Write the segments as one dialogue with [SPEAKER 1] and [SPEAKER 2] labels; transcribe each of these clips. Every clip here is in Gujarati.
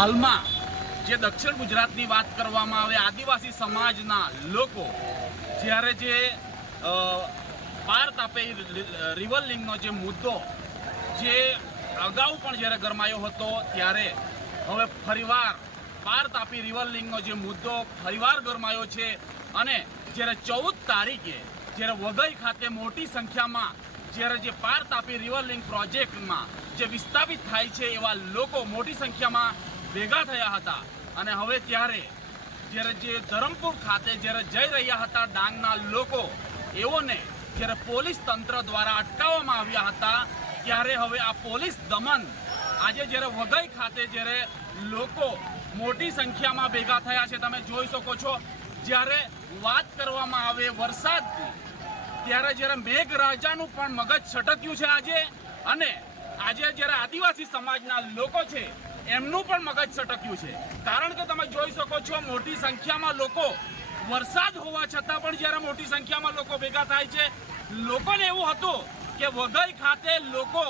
[SPEAKER 1] હાલમાં જે દક્ષિણ ગુજરાતની વાત કરવામાં આવે, આદિવાસી સમાજના લોકો જ્યારે જે પાર તાપે રિવર લિંકનો જે મુદ્દો, જે અગાઉ પણ જ્યારે ગરમાયો હતો ત્યારે હવે ફરીવાર પાર તાપી રિવર લિંકનો જે મુદ્દો ફરીવાર ગરમાયો છે અને જ્યારે ચૌદ તારીખે જ્યારે વઘઈ ખાતે મોટી સંખ્યામાં જ્યારે જે પાર તાપી રિવર પ્રોજેક્ટમાં જે વિસ્થાપિત થાય છે એવા લોકો મોટી સંખ્યામાં ભેગા થયા હતા. અને હવે ત્યારે, જ્યારે જે ધરમપુર ખાતે જ્યારે જઈ રહ્યા હતા ડાંગના લોકો, એઓને જ્યારે પોલીસ તંત્ર દ્વારા અટકાવવામાં આવ્યા હતા, ત્યારે હવે આ પોલીસ દમન આજે જ્યારે વઘઈ ખાતે જ્યારે લોકો મોટી સંખ્યામાં ભેગા થયા છે, તમે જોઈ શકો છો, જ્યારે વાત કરવામાં આવે વરસાદની, ત્યારે જ્યારે મેઘરાજાનું પણ મગજ છટક્યું છે આજે, અને આજે જ્યારે આદિવાસી સમાજના લોકો છે એમનું પણ મગજ છટક્યું છે. કારણ કે તમે જોઈ શકો છો, મોટી સંખ્યામાં લોકો વરસાદ હોવા છતાં પણ જ્યારે મોટી સંખ્યામાં લોકો ભેગા થાય છે, લોકોને એવું હતું કે વઘઈ ખાતે લોકો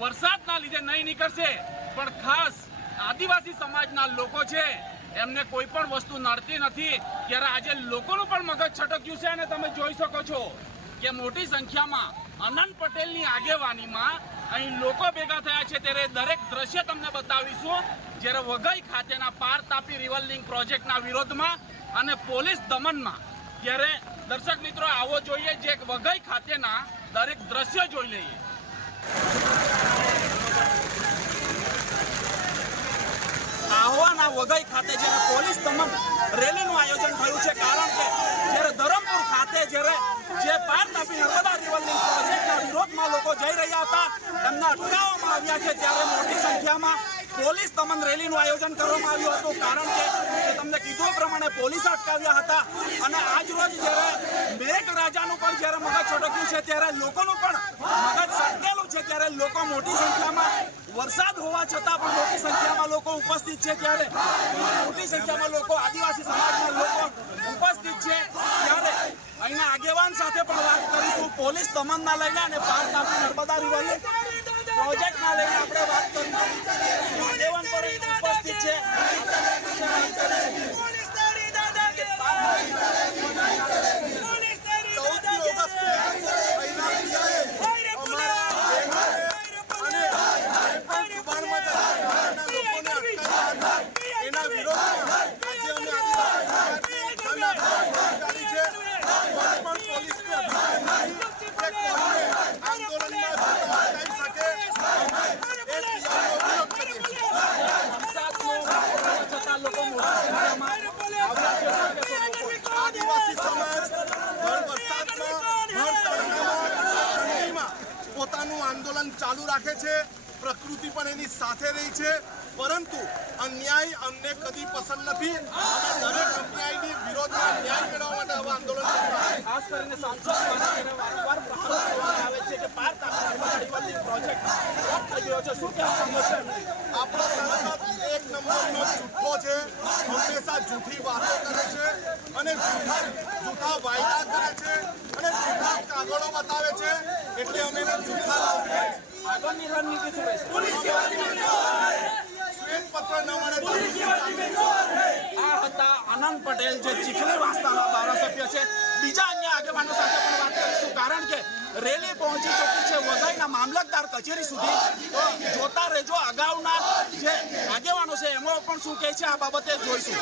[SPEAKER 1] વરસાદના લીધે નહીં નીકળશે. પણ ખાસ આદિવાસી સમાજના લોકો છે, એમને કોઈ પણ વસ્તુ નડતી નથી. ત્યારે આજે લોકોનું પણ મગજ છટક્યું છે અને તમે જોઈ શકો છો કે મોટી સંખ્યામાં અનંત પટેલની આગેવાનીમાં અહીં લોકો ભેગા થયા છે ત્યારે દરેક દ્રશ્ય તમને બતાવીશું. જ્યારે વઘઈ ખાતેના પાર તાપી રિવર લિંક પ્રોજેક્ટના વિરોધમાં અને પોલીસ દમનમાં. ત્યારે દર્શક મિત્રો, આવો જોઈએ જે વઘઈ ખાતેના દરેક દ્રશ્ય જોઈ લઈએ. આહવાના વઘઈ ખાતે જ્યારે પોલીસ દમન રેલીનું આયોજન થયું છે, કારણ કે જ્યારે ધરમપુર ખાતે જ્યારે જે પાર તાપી નર્મદા રિવર લિંક પ્રોજેક્ટના વિરોધમાં લોકો જઈ રહ્યા હતા એમને અટકાવવામાં આવ્યા છે ત્યારે મોટી સંખ્યામાં પોલીસ દમન રેલીનું આયોજન કરવામાં આવ્યું હતું. કારણ કે તમને કીધું પ્રમાણે પોલીસ અટકાવ્યા હતા અને આજ રોજ જ્યારે મેઘરાજાનું પણ જ્યારે મગજ છટક્યું છે ત્યારે લોકોનું પણ મગજ સટકેલું છે ત્યારે લોકો મોટી સંખ્યામાં વરસાદ હોવા છતાં પણ મોટી સંખ્યામાં લોકો ઉપસ્થિત છે ત્યારે મોટી સંખ્યામાં લોકો આદિવાસી સમાજના લોકો ઉપસ્થિત છે. ત્યારે અહીંના આગેવાન સાથે પણ વાત કરીશું. પોલીસ દમનના લઈને અને પાર તાપી નર્મદા રિવર પ્રોજેક્ટના લઈને આપણે વાત કરીશું આગેવાન પણ ઉપસ્થિત છે.
[SPEAKER 2] પોલીસ તારી દાદાગીરી
[SPEAKER 3] ચૌદમી ઓગસ્ટે મહિલા પ્રિયાએ
[SPEAKER 2] હાયરે
[SPEAKER 3] અમારા
[SPEAKER 2] હાયરે
[SPEAKER 3] દુકાનમાં જતા લોકોને અટકાવ્યા હતા. એના વિરોધમાં આજે અમે આદિવાસી સમાજની સંઘના કાઢી છે કોઈ પણ પોલીસને અધિકાર નથી કે કોઈને આંદોલનમાં જતા અટકાવી શકે અમે એ ક્રિયાનો વિરોધ કરીએ છીએ
[SPEAKER 1] વરસાદનું હોવા છતાં લોકો મોટી સંખ્યામાં
[SPEAKER 3] આદિવાસી સમાજ ભર વરસાદમાં ભર તડકામાં ઠંડીમાં પોતાનું આંદોલન ચાલુ રાખે છે, પ્રકૃતિ પણ એની સાથે રહી છે. પરંતુ અન્યાય અમને કદી પસંદ નથી. અમે દરેક અન્યાયની વિરોધમાં ન્યાય મેળવવા માટે હવે આંદોલન
[SPEAKER 1] ખાસ કરીને સાંસદ આવે છે કે Par Tapi Narmada river link project રદ થઈ છે શું કહેવા માંગો છો
[SPEAKER 3] આપણો એક નંબરનો જૂઠો છે હંમેશા જૂઠી વાતો કરે છે અને જૂઠા જૂઠા વાયદા કરે છે અને જૂઠા કાગળો બતાવે છે એટલે અમે એને જૂઠા લાવીએ
[SPEAKER 1] આગળની રણનીતિ આ હતા આનંદ પટેલ, જે ચીખલી વાસ્તાના ધારાસભ્ય છે. બીજા અન્ય આગેવાનો સાથે પણ વાત કરીશું કારણ કે રેલી પહોંચી ચૂકી છે. વઘઈના મામલતદાર કચેરી સુધી જોતા રહેજો અગાઉના જે આગેવાનો છે એમનો પણ શું કહે છે, આ બાબતે જોઈશું.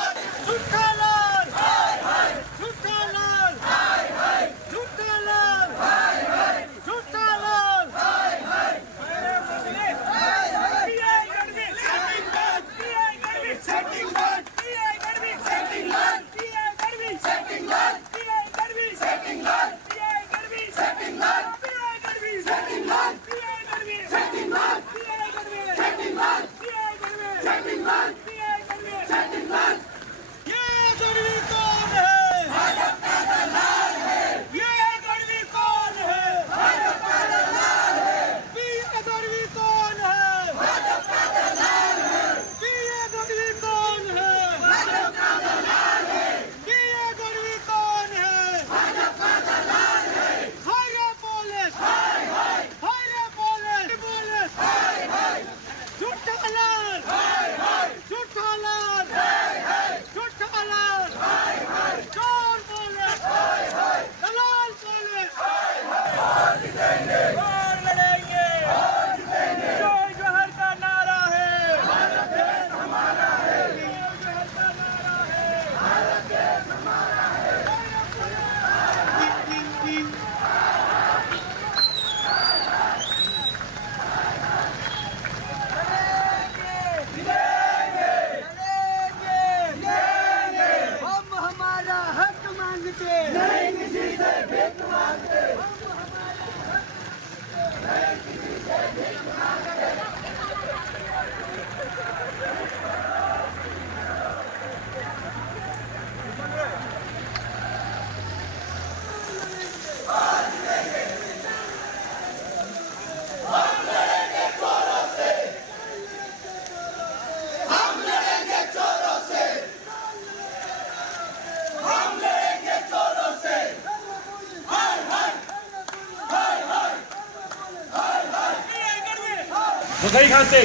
[SPEAKER 4] વઘઈ ખાતે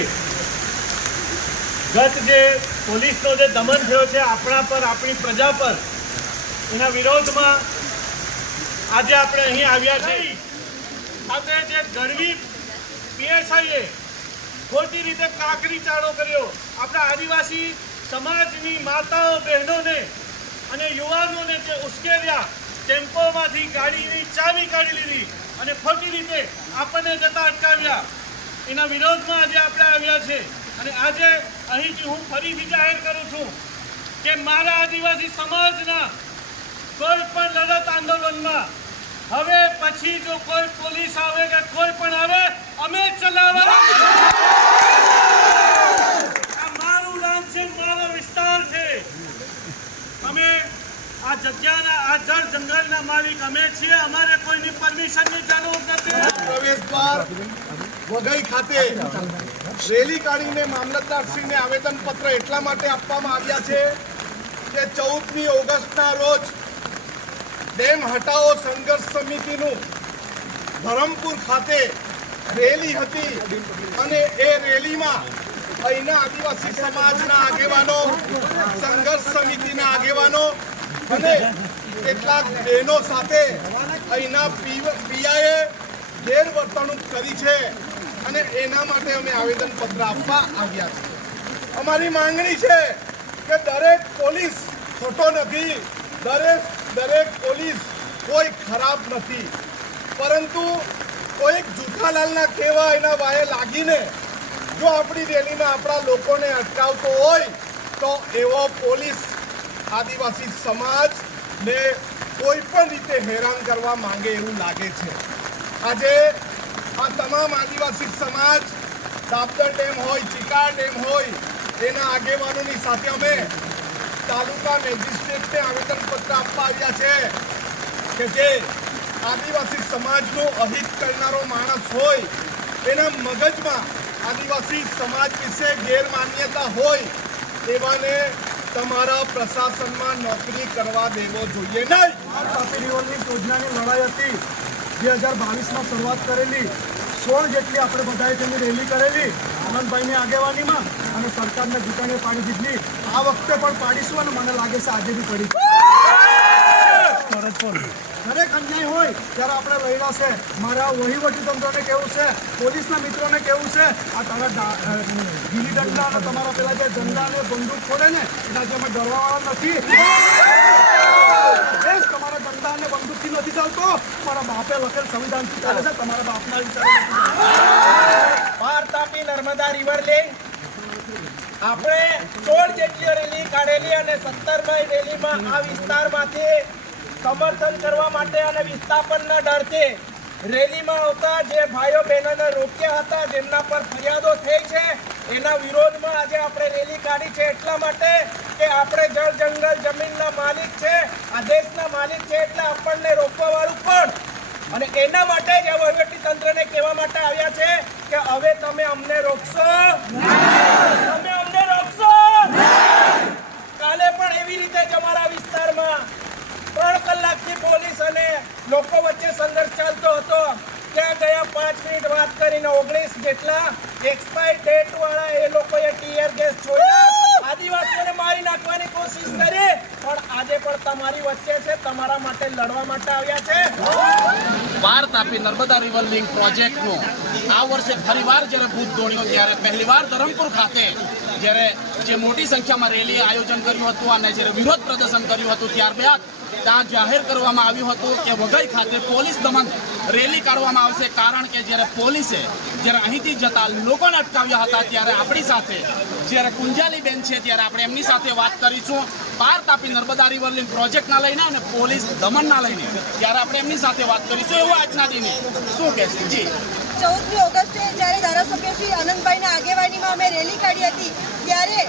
[SPEAKER 4] ગત જે પોલીસનો જે દમન થયો છે, આપણા પર, આપણી પ્રજા પર, એના વિરોધમાં આજે આપણે અહીં આવ્યા છીએ. આપણે જે ગરવી પીએસઆઈએ ખોટી રીતે કાકરી ચાળો કર્યો. આપણા આદિવાસી સમાજની માતાઓ, બહેનોને અને યુવાનોને જે ઉશ્કેર્યા, ટેમ્પોમાંથી ગાડીની ચાવી કાઢી લીધી અને ખોટી રીતે આપણને જતા અટકાવ્યા. એના વિરોધમાં આજે આપણે આવ્યા છે. અને આજે અહીંથી હું ફરીથી જાહેર કરું છું કે મારા આદિવાસી સમાજના કોઈ પણ લડત આંદોલનમાં હવે પછી જો કોઈ પોલીસ આવે કે કોઈ પણ આવે, અમે ચલાવવાના મારું નામ છે, મારો વિસ્તાર છે. અમે આ જગ્યાના, આ જળ જંગલના માલિક અમે છીએ, અમારે કોઈની પરમિશનની જરૂર નથી.
[SPEAKER 3] વઘઈ ખાતે રેલી કાઢીને મામલતદારશ્રીને આવેદનપત્ર એટલા માટે આપવામાં આવ્યા છે કે ચૌદમી ઓગસ્ટના રોજ ડેમ હટાવો સંઘર્ષ સમિતિનું ધરમપુર ખાતે રેલી હતી અને એ રેલીમાં અહીંના આદિવાસી સમાજના આગેવાનો, સંઘર્ષ સમિતિના આગેવાનો અને કેટલાક બહેનો સાથે અહીંના પીઆઈએ ગેરવર્તણૂક કરી છે. અને એના માટે અમે આવેદનપત્ર આપવા આવ્યા છે અમારી માંગણી છે કે દરેક પોલીસ ખોટો નથી. દરેક દરેક પોલીસ કોઈ ખરાબ નથી. પરંતુ કોઈક જૂઠાલાલના કહેવા એના વાયે લાગીને જો આપણી રેલીમાં આપણા લોકોને અટકાવતો હોય, તો એવો પોલીસ, આદિવાસી સમાજને કોઈ પણ રીતે હેરાન કરવા માંગે એવું લાગે છે. આજે આ તમામ આદિવાસી સમાજ દાપદર ડેમ હોય, ચિકાર ડેમ હોય, એના આગેવાનોની સાથે અમે તાલુકા મેજિસ્ટ્રેટને આવેદનપત્ર આપવા આવ્યા છે કે જે આદિવાસી સમાજનું અહિત કરનારો માણસ હોય, એના મગજમાં આદિવાસી સમાજ વિશે ગેરમાન્યતા હોય, એવાને તમારા પ્રશાસનમાં નોકરી કરવા દેવો જોઈએ નહીં.
[SPEAKER 5] તાપી રિવરની યોજનાની લડાઈ હતી. બે હજાર બાવીસમાં શરૂઆત કરેલી. સોળ જેટલી આપણે બધાએ તેની રેલી કરેલી આનંદભાઈની આગેવાનીમાં અને સરકારને દુકાને પાડી દીધી આ વખતે પણ પાડીશું અને મને લાગે છે આજે બી પડી. દરેક અન્યાય હોય ત્યારે આપણે લડ્યા છે. મારા વહીવટી તંત્રને કેવું છે? પોલીસના મિત્રોને કેવું છે? આ તારા ગીલી દંડા અને તમારા પેલા જે ઝંડા અને બંદૂક છોડે ને એનાથી અમે ડરવાવાળા નથી. દેશ તમારા અને બંદૂકથી નથી ચાલતો. તમારા બાપે લખેલ સંવિધાનથી ચાલે છે. તમારા બાપના વિચારો.
[SPEAKER 6] પાર તાપી નર્મદા રિવર લિંક આપણે સોળ જેટલી રેલી કાઢેલી અને સત્તરમી રેલીમાં આ વિસ્તારમાંથી સમર્થન કરવા માટે અને વિસ્થાપનના ડરથી રેલીમાં આવતા જે ભાઈઓ બહેનોને રોક્યા હતા, જેમના પર ફરિયાદો થઈ છે એના વિરોધમાં આજે આપણે રેલી કાઢી છે એટલા માટે કે આપણે જળ જંગલ જમીનના માલિક છે, આ દેશના માલિક છે એટલે આપણને રોકવા વાળું પણ. અને એના માટે જ આ તંત્રને કહેવા માટે આવ્યા છે કે હવે તમે અમને રોકશો? તમે અમને રોકશો? કાલે પણ એવી રીતે જ અમારા વિસ્તારમાં ત્રણ કલાકથી પોલીસ અને લોકો વચ્ચે સંઘર્ષ ચાલતો હતો. ત્યાં ગયા પાંચ મિનિટ વાત કરીને ઓગણીસ જેટલા એક્સપાયર ડેટ વાળા એ લોકોએ ટીયર ગેસ છોડ્યા. આદિવાસીઓને મારી નાખવાની કોશિશ કરી. પણ આજે પણ તમારી વચ્ચે છે, તમારા માટે લડવા માટે આવ્યા છે.
[SPEAKER 1] બાર તાપી નર્મદા રિવર લિંક પ્રોજેક્ટનો. આ વર્ષે ફરીવાર જ્યારે ભૂત દોડ્યો, ત્યારે પહેલીવાર ધરમપુર ખાતે જ્યારે જે મોટી સંખ્યામાં રેલી આયોજન કર્યું હતું અને જ્યારે વિરોધ પ્રદર્શન કર્યું હતું ત્યારબાદ ત્યાં જાહેર કરવામાં આવ્યું હતું કે વઘઈ ખાતે પોલીસ દમન રેલી કાઢવામાં આવશે. કારણ કે જ્યારે પોલીસે જ્યારે અહીંથી જતા લોકોને અટકાવ્યા હતા ત્યારે આપણી સાથે જ્યારે કુંજાલી બેન છે ત્યારે આપણે એમની સાથે વાત કરીશું. પાર તાપી નર્મદા રિવર લિંક પ્રોજેક્ટના લઈને અને પોલીસ દમનના લઈને ત્યારે આપણે એમની સાથે વાત કરીશું. એવું આજના દિને. શું કહેશે? જી.
[SPEAKER 7] ચૌદમી ઓગસ્ટે જ્યારે ધારાસભ્ય શ્રી આનંદભાઈના આગેવાનીમાં અમે રેલી કાઢી હતી ત્યારે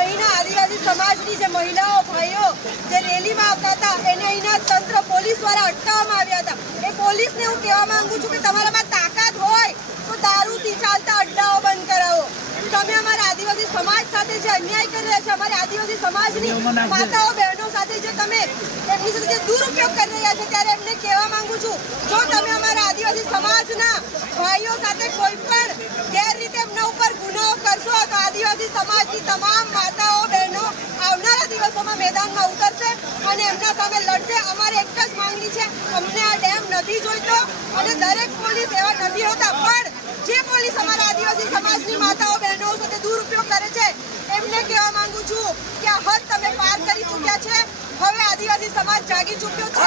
[SPEAKER 7] અહીંના આદિવાસી સમાજની જે મહિલાઓ ભાઈઓ જે રેલીમાં આવતા હતા એને અહીંના તંત્ર પોલીસ દ્વારા અટકાવવામાં આવ્યા હતા. એ પોલીસને હું કહેવા માંગુ છું કે તમારામાં તાકાત હોય તો દારૂથી ચાલતા અડ્ડાઓ બંધ કરાવો. તમે અમારા આદિવાસી સમાજ સાથે જે અન્યાય કરી રહ્યા છે અમારી આદિવાસી સમાજની માતાઓ બહેનો સાથે જે તમે એમની સાથે જે દુરુપયોગ કરી રહ્યા છે ત્યારે એમને કહેવા માંગુ છું જો તમે અમારા આદિવાસી સમાજના ભાઈઓ સાથે કોઈ પણ ગેરરીતે એમના ઉપર ગુનાઓ કરશો તો આદિવાસી સમાજની તમામ માતાઓ, બહેનો આવનારા દિવસોમાં મેદાનમાં ઉતરશે અને એમના સામે લડશે. અમારી એક જ માંગણી છે, અમને આ ડેમ નથી જોઈતો અને દરેક પોલીસ એવા નથી હોતા. પણ જે પોલીસ અમારા આદિવાસી સમાજની માતાઓ, બહેનો સાથે દુરુપયોગ કરે છે, એમને કહેવા માંગુ છું કે આ હદ તમે પાર કરી ચૂક્યા છે. હવે આદિવાસી સમાજ જાગી ચૂક્યો છે.